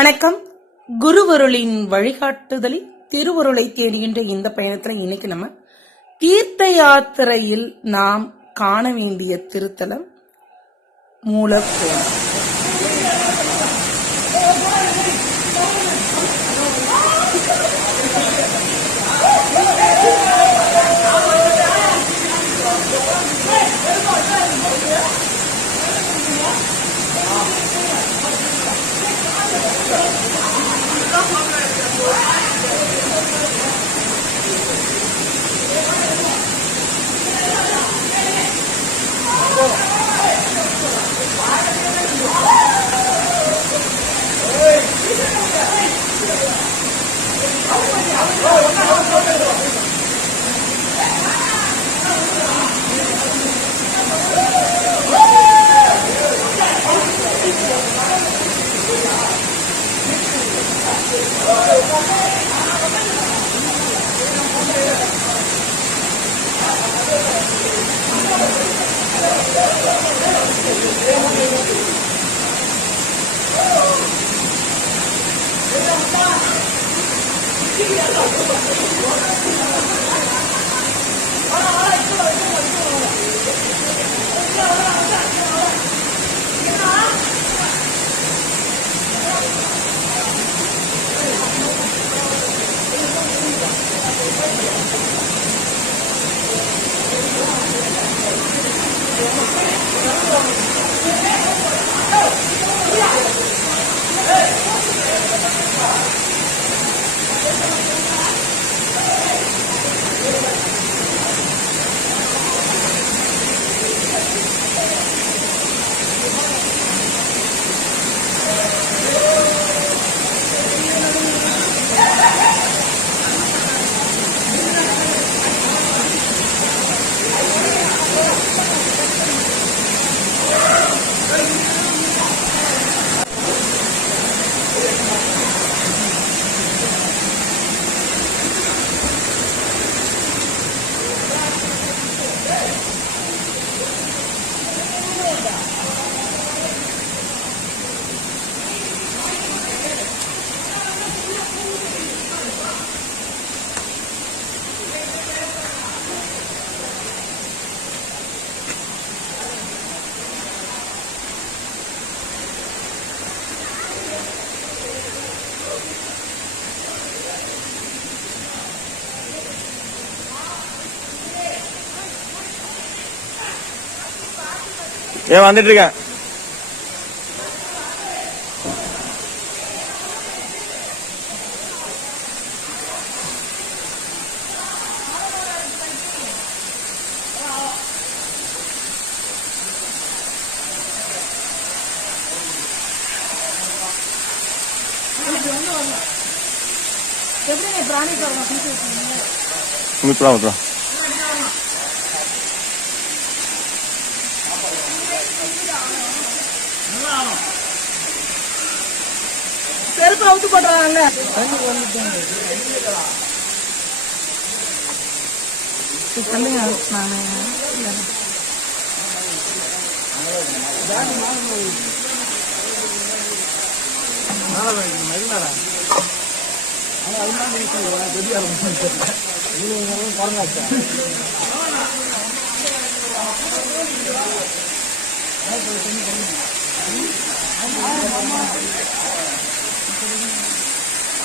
வணக்கம். குருவருளின் வழிகாட்டுதலில் திருவருளை தேடுகின்ற இந்த பயணத்துல இன்னைக்கு நம்ம தீர்த்த யாத்திரையில் நாம் காண வேண்டிய திருத்தலம் மூலக்கோணம். ஏன் வந்துட்டு இருக்கேன். விட்டுலாம் செருப்பு அவுத்து போடுறாங்க.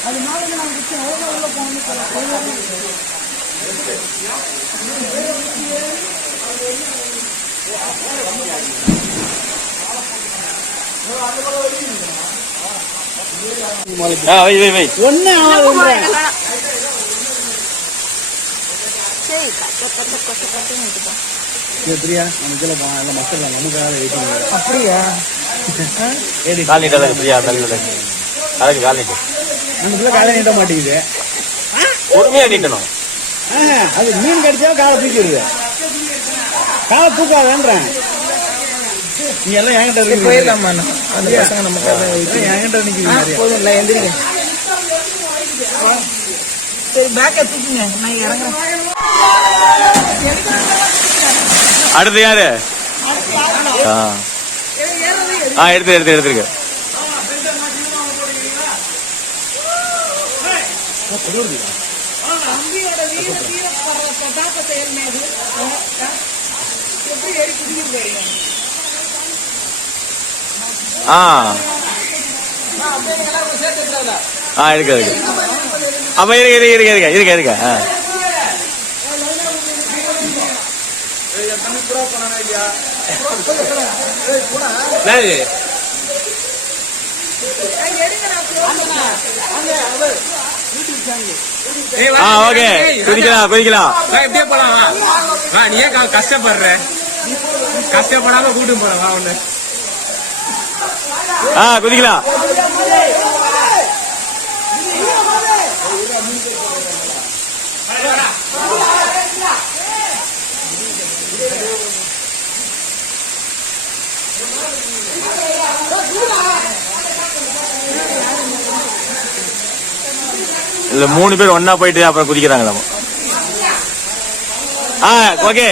அதனால நாங்கள் உள்ள போகணும். அப்படியா காலை நீட்ட மாட்டேங்குது. பொறுமையா நீட்டணும். அது மீன் கடிச்சா காலை தூக்கிடுது. காலை தூக்காதேன்றேன். நீ எல்லாம் என்கிட்ட இருக்கு போயிடலாமா? அந்த பசங்க நமக்கு என்கிட்ட நிற்கிறீங்க. போதும் இல்லை, எந்திரிங்க. சரி, பேக்கை தூக்குங்க, நான் இறங்குறேன். அடுத்து யாரு? எடுத்துருக்கு. அம்பியோட வீரத்தையும் பிரதாப செயல் மீது எப்படி ஏறி குதிக்க தெரியும். இருக்கு அப்ப இருக்க ஓகே குதிக்கலாம் எப்படியே போலாம். நீ ஏன் கஷ்டப்படுற? கஷ்டப்படாம கூட்டு போலாம் ஒண்ணு. குதிக்கலாம். இல்ல 3 பேர் ஒன்னா போயிட்டு அப்புறம் குதிக்கிறாங்களா? ஓகே.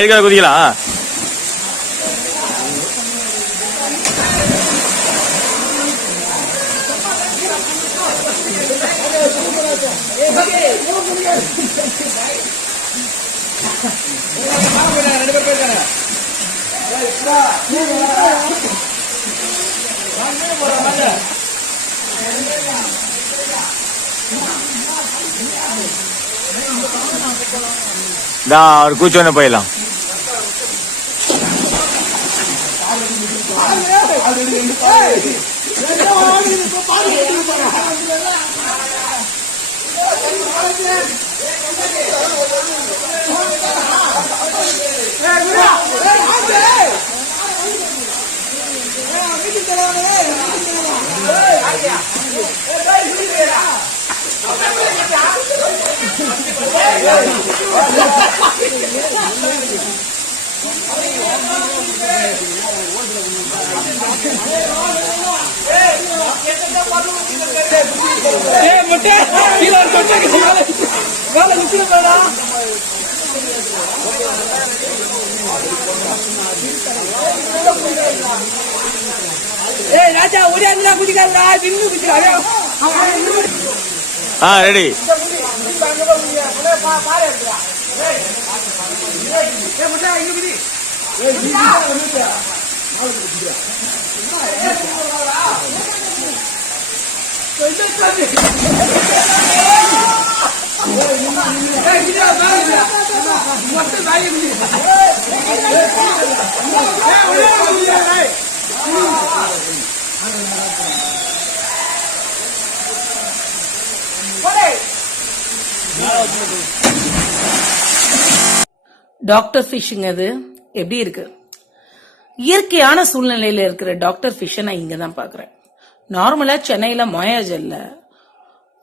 இருக்கா குதிக்கலாம். அவர் கூச்சோன்னு போயிடலாம். ராஜா ஓடியா குதிக்காதா, நின்று குதிக்காதா. ரெடி. டாக்டர் ஃபிஷ்ங்க அது எப்படி இருக்கு? இயற்கையான சூழ்நிலையில இருக்கிற டாக்டர் ஃபிஷ் நான் இங்கதான் பாக்குறேன். நார்மலா சென்னையில மொயாஜல்ல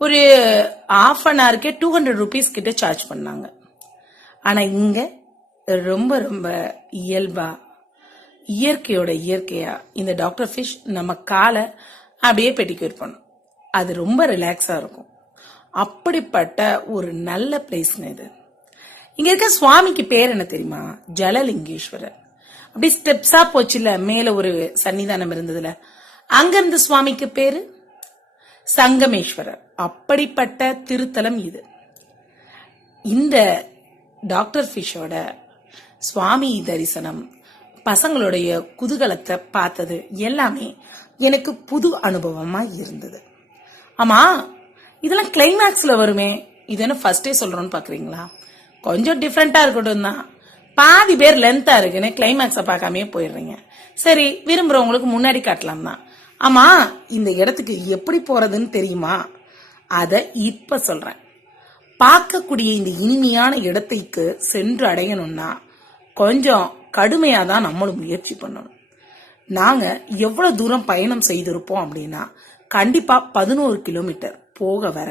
ஒரு ½ an hourக்கே 200 rupees கிட்ட சார்ஜ் பண்ணாங்க. ஆனா இங்க ரொம்ப ரொம்ப இயல்பா இயற்கையோட இயற்கையா இந்த டாக்டர் ஃபிஷ் நம்ம காலை அப்படியே பெட்டிக்யூர் பண்ணும். அது ரொம்ப ரிலாக்ஸா இருக்கும். அப்படிப்பட்ட ஒரு நல்ல பிளேஸ்ங்க இது. இங்க இருக்க சுவாமிக்கு பேர் என்ன தெரியுமா? ஜலலிங்கேஸ்வரர். அப்படி ஸ்டெப்ஸா போச்சுல, மேல ஒரு சன்னிதானம் இருந்ததுல, அங்க இருந்த சுவாமிக்கு பேரு சங்கமேஸ்வரர். அப்படிப்பட்ட திருத்தலம் இது. இந்த டாக்டர் ஃபிஷோட சுவாமி தரிசனம், பசங்களுடைய குதூகலத்தை பார்த்தது எல்லாமே எனக்கு புது அனுபவமா இருந்தது. ஆமா, இதெல்லாம் கிளைமேக்ஸ்ல வருமே, இது என்ன ஃபர்ஸ்டே சொல்றோம்னு பாக்குறீங்களா? கொஞ்சம் டிஃப்ரெண்டா இருக்கட்டும் தான். பாதி பேர் லென்த்தா இருக்குன்னு கிளைமேக்ஸ பார்க்காமே போயிடுறீங்க. சரி, விரும்புறவங்களுக்கு முன்னாடி காட்டலாம் தான். ஆமா, இந்த இடத்துக்கு எப்படி போறதுன்னு தெரியுமா? அத இப்ப சொல்றேன். பார்க்கக்கூடிய இந்த இனிமையான இடத்துக்கு சென்று அடையணும்னா கொஞ்சம் கடுமையா தான் நம்மளும் முயற்சி பண்ணணும். நாங்க எவ்வளவு தூரம் பயணம் செய்திருப்போம் அப்படின்னா கண்டிப்பா 11 கிலோமீட்டர் போக வர.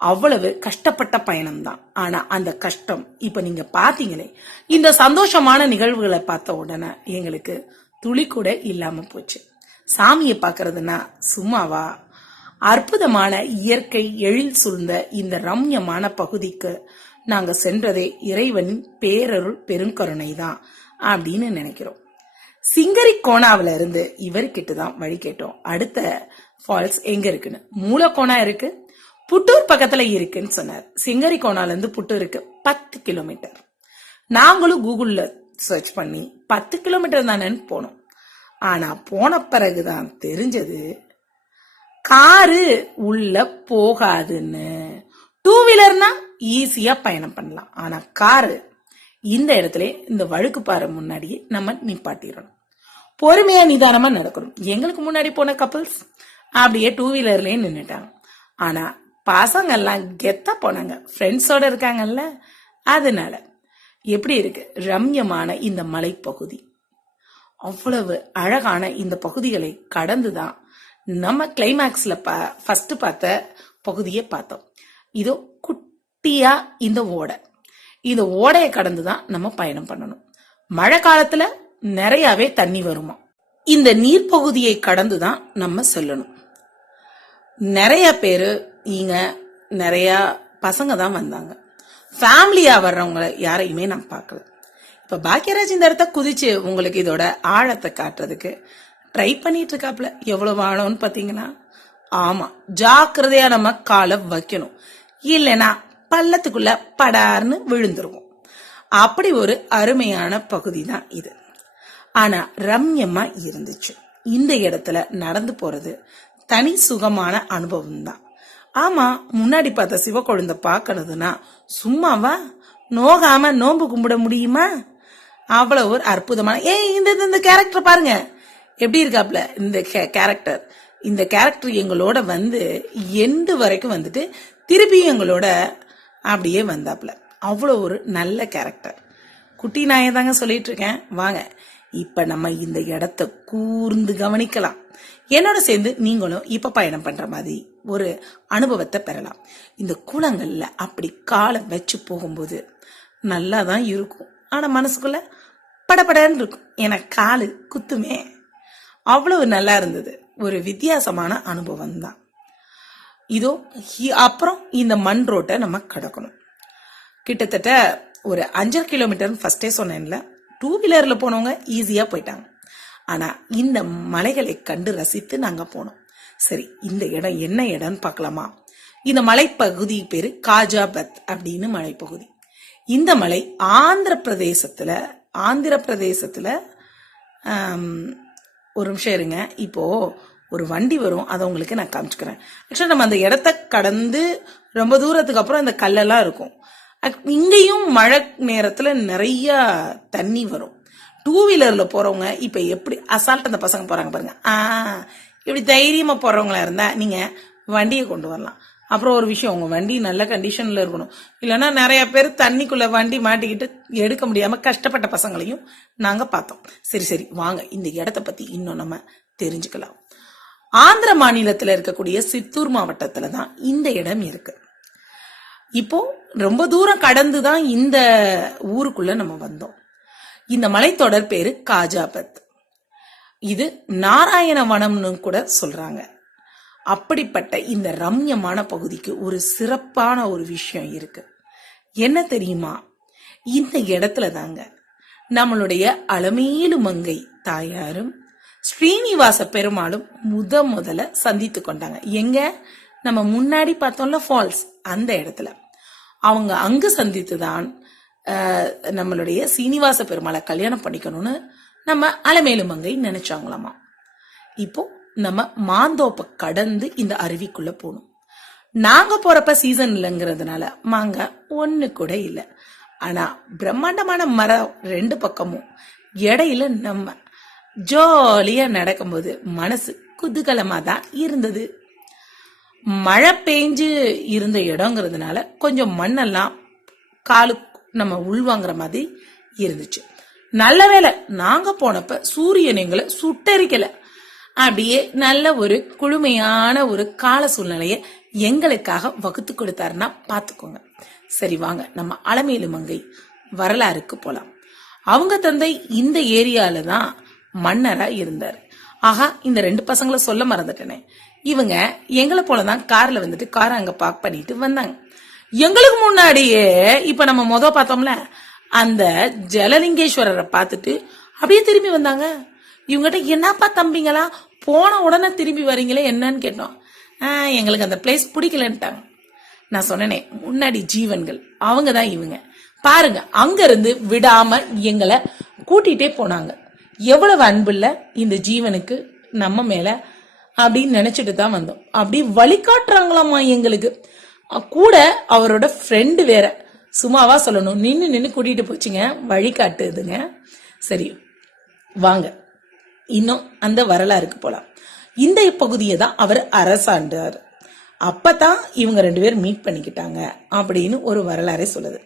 அவ்வளவு கஷ்டப்பட்ட பயணம்தான். ஆனா அந்த கஷ்டம் இப்ப நீங்க பாத்தீங்களே, இந்த சந்தோஷமான நிகழ்வுகளை பார்த்த உடனே எங்களுக்கு துளி கூட இல்லாம போச்சு. சாமியை பாக்குறதுன்னா சும்மாவா? அற்புதமான இயற்கை எழில் சூழ்ந்த இந்த ரம்யமான பகுதிக்கு நாங்க சென்றதே இறைவனின் பேரருள் பெருங்கருணை தான் அப்படின்னு நினைக்கிறோம். சிங்கரிக்கோணாவில இருந்து இவர்கிட்ட தான் வழி கேட்டோம். அடுத்த ஃபால்ஸ் எங்க இருக்குன்னு. மூலக்கோணா இருக்கு, புட்டூர் பக்கத்துல இருக்குன்னு சொன்னார். சிங்கரிக்கோணால இருந்து புட்டூருக்கு 10 கிலோமீட்டர். நாங்களும் கூகுள்ல சர்ச் பண்ணி 10 கிலோமீட்டர் தானேன்னு போனோம். ஆனா போன பிறகுதான் தெரிஞ்சது காரு உள்ள போகாதுன்னு. 2 வீலர்னா ஈஸியா பயணம் பண்ணலாம், ஆனா காரு இந்த இடத்துல இந்த வழுக்கு பாறை முன்னாடியே நம்ம நிப்பாட்டிடணும். பொறுமையா நிதானமா நடக்கணும். எங்களுக்கு முன்னாடி போன கப்பல்ஸ் அப்படியே 2 வீலர்லயே நின்னுட்டாங்க. ஆனா பசங்க எல்லாம் கெத்தா போனாங்க, ஃப்ரெண்ட்ஸோட இருக்காங்கல்ல. அதனால எப்படி இருக்கு ரம்யமான இந்த மலைப்பகுதி. அவ்வளவு அழகான இந்த பகுதிகளை கடந்துதான் நம்ம கிளைமேக்ஸ்ல ஃபர்ஸ்ட் பார்த்த பகுதியை பார்த்தோம். இதோ குட்டியா இந்த ஓடையை கடந்துதான் நம்ம பயணம் பண்ணணும். மழை காலத்துல நிறையவே தண்ணி வருமா. இந்த நீர்ப்பகுதியை கடந்துதான் நம்ம செல்லணும். நிறைய பேரு இங்க நிறைய பசங்க தான் வந்தாங்க. ஃபேமிலியா வர்றவங்க யாரையுமே நான் பார்க்கல. இப்ப பாக்கியராஜ் இந்த இடத்த குதிச்சு உங்களுக்கு இதோட ஆழத்தை காட்டுறதுக்கு ட்ரை பண்ணிட்டு இருக்காப்ல. எவ்வளவு ஆழம்னு பாத்தீங்கன்னா, ஆமா, ஜாக்கிரதையா நம்ம காலை வைக்கணும், இல்லைன்னா பள்ளத்துக்குள்ள படார்னு விழுந்துருவோம். அப்படி ஒரு அருமையான பகுதி தான் இது. ஆனா ரம்யமா இருந்துச்சு. இந்த இடத்துல நடந்து போறது தனி சுகமான அனுபவம் தான். ஆமா, முன்னாடி பார்த்த சிவக்கொழுந்த பாக்கிறதுனா சும்மாவா? நோகாம நோம்பு கும்பிட முடியுமா? அவ்வளவு ஒரு அற்புதமான இந்த கேரக்டர் பாருங்க எப்படி இருக்காப்ல. இந்த கேரக்டர் எங்களோட வந்து எண்டு வரைக்கும் வந்துட்டு திருப்பி எங்களோட அப்படியே வந்தாப்ல. அவ்வளவு ஒரு நல்ல கேரக்டர். குட்டி நாயை தாங்க சொல்லிட்டு இருக்கேன். வாங்க இப்ப நம்ம இந்த இடத்த கூர்ந்து கவனிக்கலாம். என்னோட சேர்ந்து நீங்களும் இப்ப பயணம் பண்ற மாதிரி ஒரு அனுபவத்தை பெறலாம். இந்த குளங்கள்ல அப்படி காலை வச்சு போகும்போது நல்லாதான் இருக்கும், ஆனா மனசுக்குள்ள படபடன்னு இருக்கும். ஏன்னா காலு குத்துமே. அவ்வளவு நல்லா இருந்தது. ஒரு வித்தியாசமான அனுபவம் தான் இதோ. அப்புறம் இந்த மண் ரோட்டை நம்ம கடக்கணும். கிட்டத்தட்ட ஒரு 5 கிலோமீட்டர் ஃபர்ஸ்டே சொன்னேன்ல. 2 வீலர்ல போனவங்க ஈஸியா போயிட்டாங்க. ஆனா இந்த மலைகளை கண்டு ரசித்து நாங்க போனோம். சரி, இந்த இடம் என்ன இடம்னு பார்க்கலாமா? இந்த மலைப்பகுதி பேரு காஜாபத் அப்படின்னு மலைப்பகுதி. இந்த மலை ஆந்திர பிரதேசத்துல ஒரு நிமிஷம் இருங்க. இப்போ ஒரு வண்டி வரும், அதை உங்களுக்கு நான் காமிச்சுக்கிறேன். ஆக்சுவலா நம்ம அந்த இடத்த கடந்து ரொம்ப தூரத்துக்கு அப்புறம் அந்த கல்லெல்லாம் இருக்கும். இங்கேயும் மழை நேரத்துல நிறைய தண்ணி வரும். 2 வீலர்ல போறவங்க இப்ப எப்படி அசால்ட் அந்த பசங்க போறாங்க பாருங்க. இப்படி தைரியமா போறவங்களா இருந்தா நீங்க வண்டியை கொண்டு வரலாம். அப்புறம் ஒரு விஷயம், உங்க வண்டி நல்ல கண்டிஷன்ல இருக்கணும். இல்லைன்னா நிறைய பேர் தண்ணிக்குள்ள வண்டி மாட்டிக்கிட்டு எடுக்க முடியாம கஷ்டப்பட்ட பசங்களையும் நாங்க பார்த்தோம். சரி வாங்க இந்த இடத்த பத்தி இன்னும் நம்ம தெரிஞ்சுக்கலாம். ஆந்திர மாநிலத்துல இருக்கக்கூடிய சித்தூர் மாவட்டத்துல தான் இந்த இடம் இருக்கு. இப்போ ரொம்ப தூரம் கடந்துதான் இந்த ஊருக்குள்ள நம்ம வந்தோம். இந்த மலைத்தொடர் பேரு காஜாபத். இது நாராயணவனம்னு கூட சொல்றாங்க. அப்படிப்பட்ட இந்த ரம்யமான பகுதிக்கு ஒரு சிறப்பான ஒரு விஷயம் இருக்கு. என்ன தெரியுமா? இந்த இடத்துல தாங்க நம்மளுடைய அலமேலு மங்கை தாயாரும் ஸ்ரீனிவாச பெருமாளும் முதல்ல சந்தித்து கொண்டாங்க. எங்க? நம்ம முன்னாடி பார்த்தோம்ல ஃபால்ஸ், அந்த இடத்துல. அவங்க அங்கு சந்தித்துதான் நம்மளுடைய சீனிவாச பெருமாளை கல்யாணம் பண்ணிக்கணும்னு நம்ம அலமேலு மங்கை நினைச்சாங்களாமா. இப்போ நம்ம மாந்தோப்ப கடந்து இந்த அருவிக்குள்ள போனோம். நாங்க போறப்ப சீசன் இல்லைங்கிறதுனால மாங்காய் ஒண்ணு கூட இல்ல. ஆனா பிரம்மாண்டமான மரம் 2 பக்கமும். இடையில நம்ம ஜாலியா நடக்கும்போது மனசு குதூகலமா தான் இருந்தது. மழை பெஞ்சு இருந்த இடங்கிறதுனால கொஞ்சம் மண்ணெல்லாம் காலு நம்ம உள்வாங்குற மாதிரி இருந்துச்சு. நல்ல வேளை நாங்க போனப்ப சூரியன் எங்களை சுட்டரிக்கல. அப்படியே நல்ல ஒரு குளுமையான ஒரு கால சூழ்நிலைய எங்களுக்காக வகுத்து கொடுத்தாருன்னா பாத்துக்கோங்க. சரி வாங்க நம்ம அலமேலு மங்கை வரலாறுக்கு போலாம். அவங்க தந்தை இந்த ஏரியால தான் மன்னரா இருந்தார். ஆஹா, இந்த 2 பசங்களை சொல்ல மறந்துட்டேனே. இவங்க எங்களை போலதான் கார்ல வந்துட்டு காரை அங்க பார்க் பண்ணிட்டு வந்தாங்க. எங்களுக்கு முன்னாடியே இப்ப நம்ம பார்த்தோம்ல அந்த ஜலலிங்கேஸ்வரரை பார்த்துட்டு அப்படியே திரும்பி வந்தாங்க. இவங்ககிட்ட என்னப்பா தம்பிங்களா போன உடனே திரும்பி வரீங்களே என்னன்னு கேட்டோம். எங்களுக்கு அந்த பிளேஸ் பிடிக்கலன்ட்டாங்க. நான் சொன்னேனே முன்னாடி ஜீவன்கள் அவங்க தான் இவங்க. பாருங்க அங்க இருந்து விடாம எங்களை கூட்டிட்டே போனாங்க. எவ்வளவு அன்புள்ள இந்த ஜீவனுக்கு நம்ம மேல அப்படின்னு நினைச்சிட்டு தான் வந்தோம். அப்படி வழிகாட்டுறாங்களாமா எங்களுக்கு. கூட அவரோட ஃப்ரெண்டு வேற, சும்மாவா சொல்லணும், நின்னு கூட்டிட்டு போச்சுங்க, வழிகாட்டுதுங்க. சரி வாங்க இன்னும் அந்த வரலாறுக்கு போலாம். இந்த பகுதியை தான் அவர் அரசாண்டார். அப்பதான் இவங்க 2 பேரும் மீட் பண்ணிக்கிட்டாங்க அப்படின்னு ஒரு வரலாறே சொல்லுது.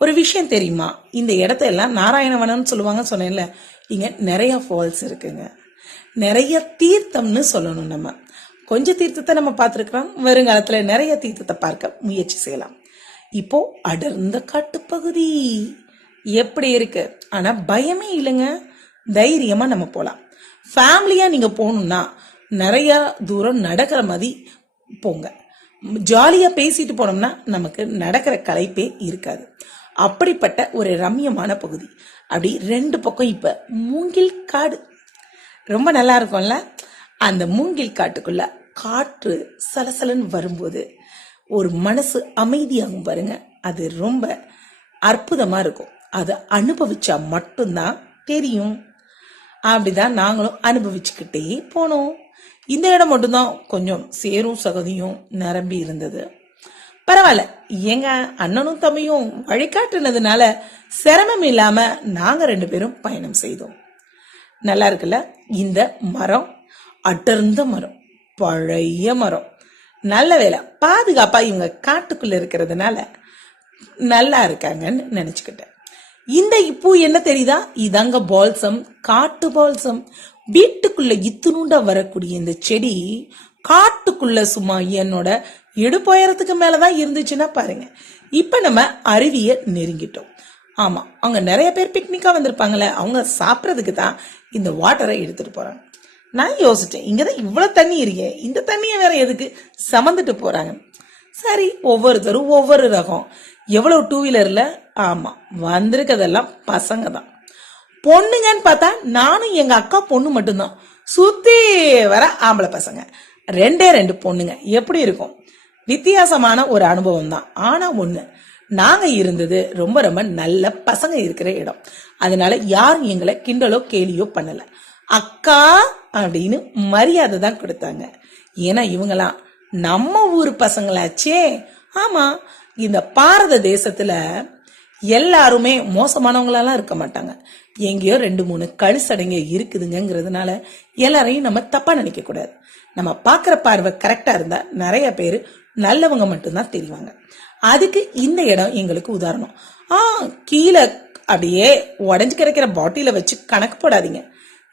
ஒரு விஷயம் தெரியுமா, இந்த இடத்த எல்லாம் நாராயணவனம் சொல்லுவாங்க சொன்னேன்ல, இங்க நிறைய ஃபால்ஸ் இருக்குங்க, நிறைய தீர்த்தம்னு சொல்லணும். நம்ம கொஞ்சம் தீர்த்தத்தை நம்ம பார்த்துருக்கிறோம், வருங்காலத்துல நிறைய தீர்த்தத்தை பார்க்க முயற்சி செய்யலாம். இப்போ அடர்ந்த காட்டுப்பகுதி எப்படி இருக்கு, ஆனா பயமே இல்லைங்க, தைரியமா நம்ம போலாம். ஃபேமிலியா நீங்க போகணும்னா நிறைய தூரம் நடக்கிற மாதிரி போங்க. ஜாலியா பேசிட்டு போனோம்னா நமக்கு நடக்கிற களைப்பே இருக்காது. அப்படிப்பட்ட ஒரு ரம்யமான பகுதி. அப்படி 2 பக்கம் இப்ப மூங்கில் காடு ரொம்ப நல்லா இருக்கும்ல. அந்த மூங்கில் காட்டுக்குள்ள காற்று சலசலன்னு வரும்போது ஒரு மனசு அமைதியாகும் பாருங்க, அது ரொம்ப அற்புதமா இருக்கும். அதை அனுபவிச்சா மட்டும்தான் தெரியும். அப்படிதான் நாங்களும் அனுபவிச்சுக்கிட்டே போனோம். இந்த இடம் மட்டும்தான் கொஞ்சம் சேரும் சகதியும் நிரம்பி இருந்தது. பரவாயில்ல, எங்க அண்ணனும் தம்பியும் வழிகாட்டுனதுனால சிரமம் இல்லாம நாங்க 2 பேரும் பயணம் செய்தோம். நல்லா இருக்குல்ல. இந்த மரம் அடர்ந்த மரம், பழைய மரம். நல்ல வேலை பாதுகாப்பா இவங்க காட்டுக்குள்ள இருக்கிறதுனால நல்லா இருக்காங்கன்னு நினைச்சுக்கிட்டேன். இந்த பூ என்ன தெரியுதா, இதாங்க பால்சம், காட்டு பால்சம். வீட்டுக்குள்ள இத்துணுண்டா வரக்கூடிய இந்த செடி காட்டுக்குள்ள சும்மா என்னோட இடுப்புயரத்துக்கு மேலதான் இருந்துச்சுன்னா பாருங்க. இப்ப நம்ம அருவிய நெருங்கிட்டோம். ஆமா, அங்க நிறைய பேர் பிக்னிக்கா வந்திருப்பாங்கல்ல, அவங்க சாப்பிடறதுக்கு தான் இந்த வாட்டரை எடுத்துட்டு போறாங்க. நான் யோசிச்சேன், இங்கதான் இவ்வளவு தண்ணி இருக்கே, இந்த தண்ணியை வேற எதுக்கு சமந்துட்டு போறாங்க. சரி, ஒவ்வொருத்தரும் ஒவ்வொரு ரகம். எவ்வளவு 2 வீலர்ல, ஆமா வந்திருக்கதெல்லாம் பசங்க தான். பொண்ணுங்கன்னு பார்த்தா நானும் எங்க அக்கா பொண்ணு மட்டும்தான், சுத்தி வர ஆம்பளை பசங்க 2 பொண்ணுங்க. எப்படி இருக்கும், வித்தியாசமான ஒரு அனுபவம் தான். ஆனா ஒண்ணு, நாங்க இருந்தது ரொம்ப ரொம்ப நல்ல பசங்க இருக்கிற இடம். அதனால யாரும் எங்களை கிண்டலோ கேலியோ பண்ணல. அக்கா அப்படின்னு மரியாதை தான் கொடுத்தாங்க. ஏன்னா இவங்கெல்லாம் நம்ம ஊர் பசங்களாச்சே. ஆமா, இந்த பாரத தேசத்துல எல்லாருமே மோசமானவங்களெல்லாம் இருக்க மாட்டாங்க. எங்கேயோ 2-3 கழுசடைங்க இருக்குதுங்கிறதுனால எல்லாரையும் நம்ம தப்பா நினைக்க கூடாது. நம்ம பாக்குற பார்வை கரெக்டா இருந்தா நிறைய பேரு நல்லவங்க மட்டும்தான் தெரிவாங்க. அதுக்கு இந்த இடம் எங்களுக்கு உதாரணம். கீழே அப்படியே உடஞ்சு கிடைக்கிற பாட்டில வச்சு கணக்கு போடாதீங்க.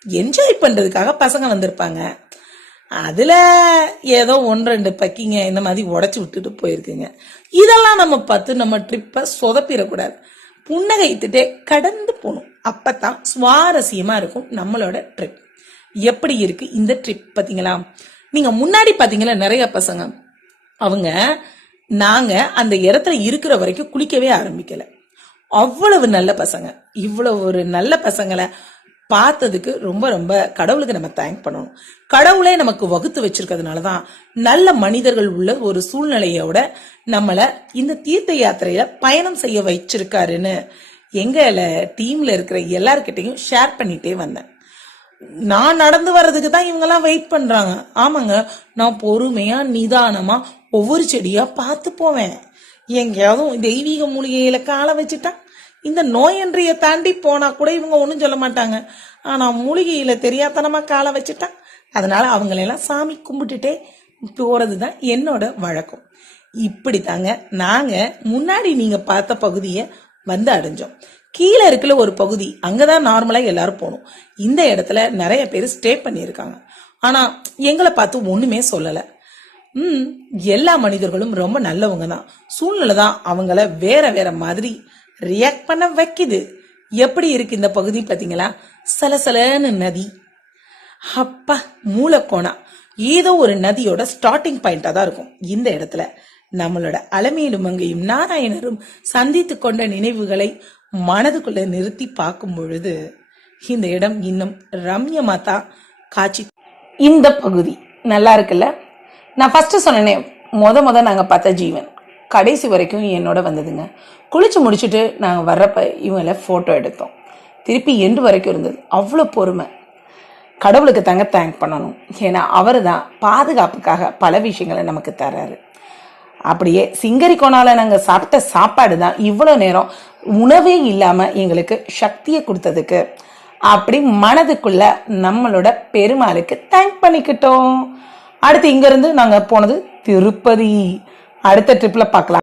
என்ஜாய் பண்றதுக்காக பசங்க வந்திருப்பாங்க. அதுல ஏதோ 1-2 பக்கிங்க இந்த மாதிரி உடைச்சு விட்டுட்டு போயிருக்குங்க. இதெல்லாம் நம்ம பார்த்து நம்ம ட்ரிப்பை சொதப்பிடக்கூடாது. புன்னகைத்துட்டே கடந்து போகணும். அப்பதான் சுவாரஸ்யமா இருக்கும் நம்மளோட ட்ரிப். எப்படி இருக்கு இந்த ட்ரிப் பாத்தீங்களா? நீங்க முன்னாடி பாத்தீங்களா நிறைய பசங்க, அவங்க நாங்க அந்த இடத்துல இருக்கிற வரைக்கும் குளிக்கவே ஆரம்பிக்கல. அவ்வளவு நல்ல பசங்க. இவ்வளவு ஒரு நல்ல பசங்களை பார்த்ததுக்கு ரொம்ப ரொம்ப கடவுளுக்கு நம்ம தேங்க் பண்ணணும். கடவுளே நமக்கு வகுத்து வச்சிருக்கிறதுனாலதான் நல்ல மனிதர்கள் உள்ள ஒரு சூழ்நிலையோட நம்மள இந்த தீர்த்த யாத்திரையில பயணம் செய்ய வச்சிருக்காருன்னு எங்க டீம்ல இருக்கிற எல்லார்கிட்டையும் ஷேர் பண்ணிட்டே வந்தேன். நான் நடந்து வர்றதுக்கு தான் இவங்கெல்லாம் வெயிட் பண்றாங்க. ஆமாங்க, நான் பொறுமையா நிதானமா ஒவ்வொரு செடியா பார்த்து போவேன். எங்கேயாவது தெய்வீக மூலிகையில காலை வச்சுட்டா இந்த நோயன்றிய தாண்டி போனா கூட இவங்க ஒன்றும் சொல்ல மாட்டாங்க. ஆனா மூலிகையில தெரியாதனமா காலை வச்சுட்டா, அதனால அவங்களெல்லாம் சாமி கும்பிட்டுட்டே போறதுதான் என்னோட வழக்கம். இப்படித்தாங்க நாங்க முன்னாடி நீங்க பார்த்த பகுதியை வந்து அடைஞ்சோம். கீழே இருக்கிற ஒரு பகுதி, அங்கதான் நார்மலா எல்லாரும் போகணும். இந்த இடத்துல நிறைய பேர் ஸ்டே பண்ணியிருக்காங்க. ஆனா எங்களை பார்த்து ஒண்ணுமே சொல்லல. எல்லா மனிதர்களும் ரொம்ப நல்லவங்க தான். சூழ்நிலை தான் அவங்கள வேற வேற மாதிரி ரியாக்ட் பண்ண வைக்குது. எப்படி இருக்கு இந்த பகுதி பாத்தீங்களா? சலசலன்னு நதி, அப்பா மூலக்கோணா, ஏதோ ஒரு நதியோட ஸ்டார்டிங் பாயிண்டா தான் இருக்கும். இந்த இடத்துல நம்மளோட அலமேலும் மங்கையும் நாராயணரும் சந்தித்து கொண்ட நினைவுகளை மனதுக்குள்ள நிறுத்தி பார்க்கும் பொழுது இந்த இடம் இன்னும் ரம்யமா தான் காட்சி. இந்த பகுதி நல்லா இருக்குல்ல? நான் ஃபர்ஸ்ட் சொன்னேனே, முத நாங்க பார்த்த ஜீவன் கடைசி வரைக்கும் என்னோட வந்ததுங்க. குளிச்சு முடிச்சுட்டு நாங்கள் வர்றப்ப இவங்கள ஃபோட்டோ எடுத்தோம். திருப்பி எண்டு வரைக்கும் இருந்தது. அவ்வளோ பொறுமை. கடவுளுக்கு தாங்க தேங்க் பண்ணணும். ஏன்னா அவர் தான் பாதுகாப்புக்காக பல விஷயங்களை நமக்கு தர்றாரு. அப்படியே சிங்கரிக்கோணால நாங்கள் சாப்பிட்ட சாப்பாடு தான் இவ்வளோ நேரம் உணவே இல்லாமல் எங்களுக்கு சக்தியை கொடுத்ததுக்கு. அப்படி மனதுக்குள்ள நம்மளோட பெருமாளுக்கு தேங்க் பண்ணிக்கிட்டோம். அடுத்து இங்கேருந்து நாங்கள் போனது திருப்பதி. அடுத்த ட்ரிப்பில் பார்க்கலாம்.